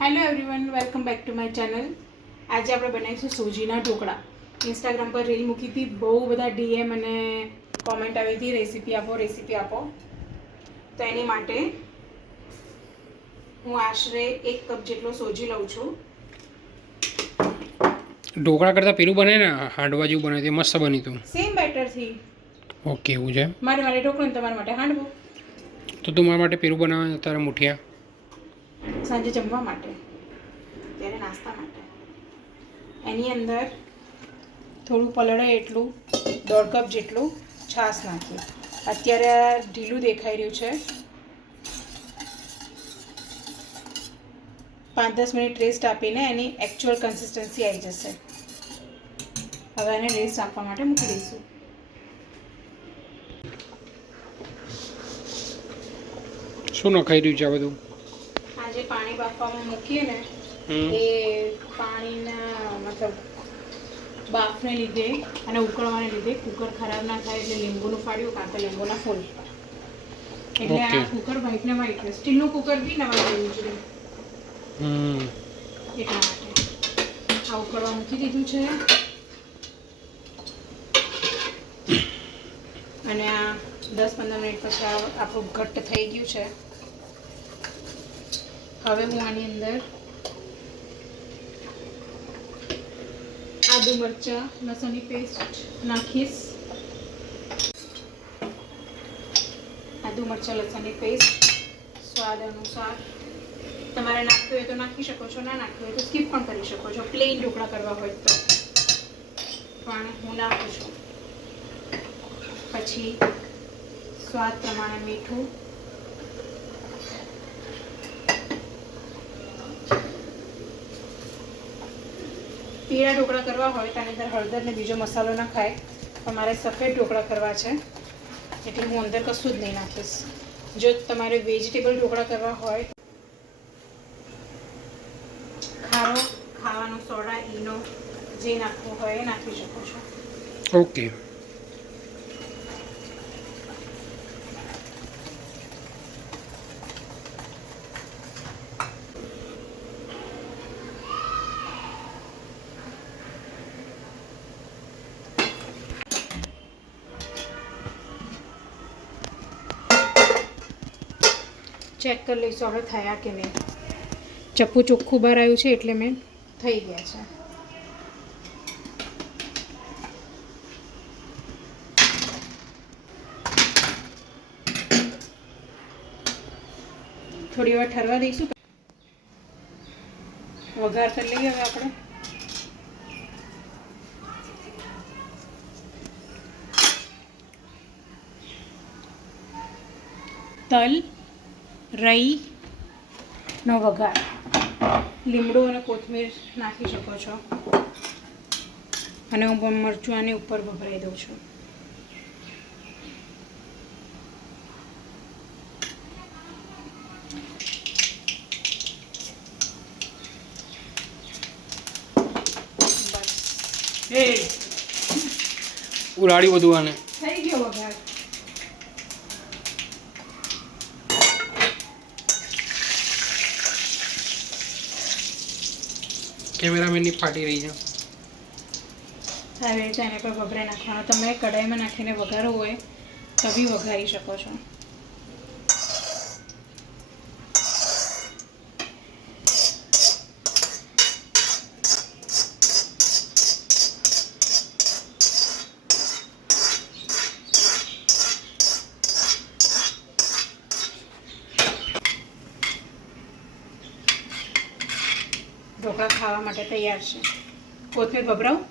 Hello everyone, welcome back to my channel. આજે આપણે બનાવીશું સૂજીના ઢોકળા. ઇન્સ્ટાગ્રામ પર રીલ મૂકી હતી, બહુ બધા ડીએમ અને કોમેન્ટ આવી હતી રેસીપી આપો. તો એની માટે હું આશરે 1 કપ જેટલો સૂજી લઉં છું. ઢોકળા કરતાં પેલું બને ને હાંડવા જેવું બને તે મસ્ત બની હતું. સેમ બેટરથી. ઓકે, એવું છે. મારે ઢોકળું ને તમારા માટે હાંડવો. તો તું મારા માટે પેલું બનાવે તારા મુઠિયા સાંજે જમવા માટે, ત્યારે નાસ્તા માટે. એની અંદર થોડું પલળે એટલું 1.5 કપ જેટલું છાશ નાખી. અત્યારે આ ઢીલું દેખાઈ રહ્યું છે. 5-10 મિનિટ રેસ્ટ આપીને એની એકચ્યુઅલ કન્સિસ્ટન્સી આવી જશે. હવે એને રેસ્ટ આપવા માટે મૂકી દઈશું. શું નખાઈ રહ્યું છે આ બધું? આ જે પાણી બાફવામાં મૂકીએ ને એ પાણીના મતલબ બાફને લીધે અને ઉકળવાને લીધે કુકર ખરાબ ના થાય એટલે લીંબુનું ફાડ્યું કાં તો લીંબુના ફૂલ. એટલે આ કુકર વ્હાઈટ ને વ્હાઈટ સ્ટીલનું કુકર બી નવા લેવું જોઈએ. એટલા માટે આ ઉકળવા મૂકી દીધું છે અને આ 10-15 મિનિટ પછી આપણું ઘટ્ટ થઈ ગયું છે. હવે હું આની અંદર આદુ મરચાં લસણની પેસ્ટ નાખીશ. આદુ મરચાં લસણની પેસ્ટ સ્વાદ અનુસાર તમારે નાખવું હોય તો નાખી શકો છો, ના નાખવું હોય તો સ્કીપ પણ કરી શકો છો. પ્લેન ઢોકળા કરવા હોય તો પણ હું નાખું છું. પછી સ્વાદ પ્રમાણે મીઠું, પીળા ઢોકળા કરવા હોય તો આની અંદર હળદર ને બીજો મસાલો ના ખાય, પણ મારે સફેદ ઢોકળા કરવા છે એટલે હું અંદર કશું જ નહીં નાખીશ. જો તમારે વેજીટેબલ ઢોકળા કરવા હોય, ખારો, ખાવાનો સોડા, ઈનો જે નાખવું હોય એ નાખી શકો છો. ઓકે. ચેક કરી લઈશું આપણે થયા કે નહીં. ચપ્પુ ચોખ્ખું બહાર આવ્યું છે એટલે મેં થઈ ગયા છે. થોડી વાર ઠરવા દઈશું. વઘાર કરી લઈએ હવે આપણે. તલ, રઈનો વઘાર, લીમડો અને કોથમીર નાખી શકો છો. અને હું મરચું આની ઉપર ભભરાઈ દઉં છું. ઉલાડી બધું આને. થઈ ગયો વઘાર. કેમેરામેનની ફાટી રહી છે. આવી રીતે એને પર વઘારી નાખવાનો. તમે કઢાઈમાં નાખીને વઘારવું હોય તો બી વઘારી શકો છો. ઢોકળા ખાવા માટે તૈયાર છે. કોથમીર ભભરાવું.